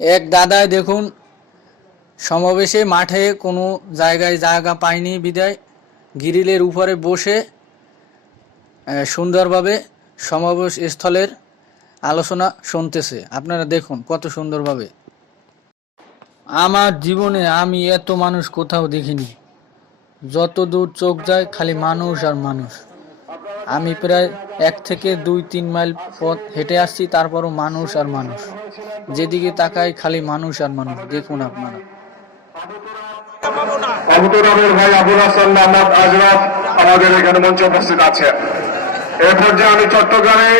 এক দাদায় দেখুন, সমাবেশে মাঠে কোনো জায়গায় জায়গা পায়নি বিদায়। গ্রিলের উপরে বসে সুন্দরভাবে সমাবেশ স্থলের আলোচনা শুনতেছে। আপনারা দেখুন কত সুন্দরভাবে। আমার জীবনে আমি এত মানুষ কোথাও দেখিনি। যত দূর চোখ যায় খালি মানুষ আর মানুষ। আমি প্রায় এক থেকে দুই, তিন মাইল পথ হেঁটে আসছি, তারপরও মানুষ আর মানুষ। যেদিকে তাকাই খালি মানুষ আর মানুষ, দেখুন আপনারা। আমাদের এখানে মঞ্চে উপস্থিত আছেন এ পর্যায়ে আমি চট্টগ্রামে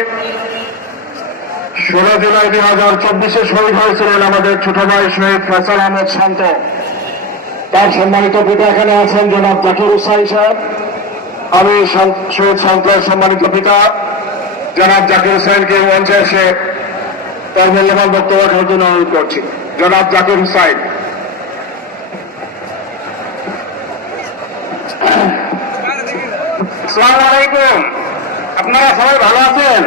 ষোলো জুলাই দুই হাজার চব্বিশে শহীদ হয়েছিলেন আমাদের ছোট ভাই শহীদ আহমেদ শান্ত। তার সম্মানিত পিতা এখানে আছেন জনাব জাকির হুসাইন সাহেব। আমি শহীদ শান্তের সম্মানিত পিতা, জনাব জাকির হুসাইনকে মঞ্চে এসে তার মূল্যবান বক্তব্য রাখার জন্য অনুরোধ করছি। জনাব জাকির হুসাইন। আলাইকুম। আপনারা সবাই ভালো আছেন?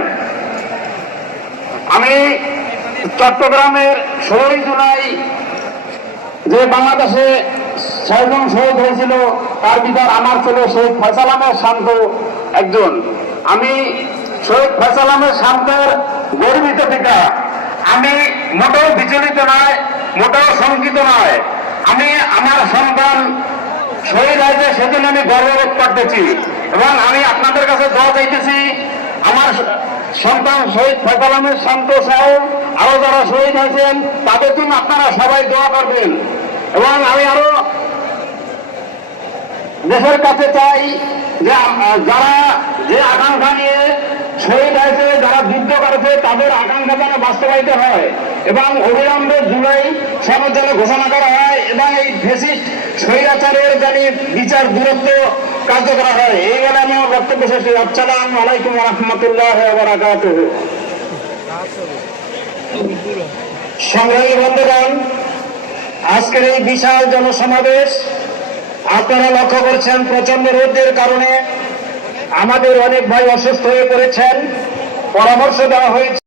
আমি চট্টগ্রামের ষোলোই জুলাই যে বাংলাদেশে ছয়জন শহীদ হয়েছিল, তার ভিতর আমার ছিল শহীদ ফয়সাল আহমেদ শান্ত একজন। আমি শহীদ ফয়সাল আহমেদ শান্তের গর্বিত পিতা। আমি মোটেও বিচলিত নয়, মোটেও শঙ্কিত নয়। আমি আমার সন্তান শহীদ হয়েছে সেদিন আমি গর্ববোধ করতেছি। এবং আমি আপনাদের কাছে দোয়া চাইতেছি, আমার সন্তান শহীদ ফয়সাল আহমেদ, শান্ত সহ আরও যারা শহীদ হয়েছেন, তাদের জন্য আপনারা সবাই দোয়া করবেন। এবং আমি আরও দেশের কাছে চাই যে যারা যে আকাঙ্ক্ষা নিয়ে যুদ্ধ তাদের আকাঙ্ক্ষা যেন বাস্তবায়িত হয় এবং অবিলম্বে জুলাই সনদ যেন ঘোষণা করা হয় এবং এই ফেসিস্ট স্বৈরাচারের যেন বিচার দূরত্ব কার্য করা হয়। এই বলে আমি আমার বক্তব্য শেষ আসসালামু আলাইকুম রহমতুল্লাহ বারাকাত সংগ্রামী বন্ধুগণ, আজকের এই বিশাল জনসমাবেশ আপনারা লক্ষ্য করছেন প্রচণ্ড রোদের কারণে। আমাদের অনেক ভাই অসুস্থ হয়ে পড়েছেন। পরামর্শ দেওয়া হয়েছে।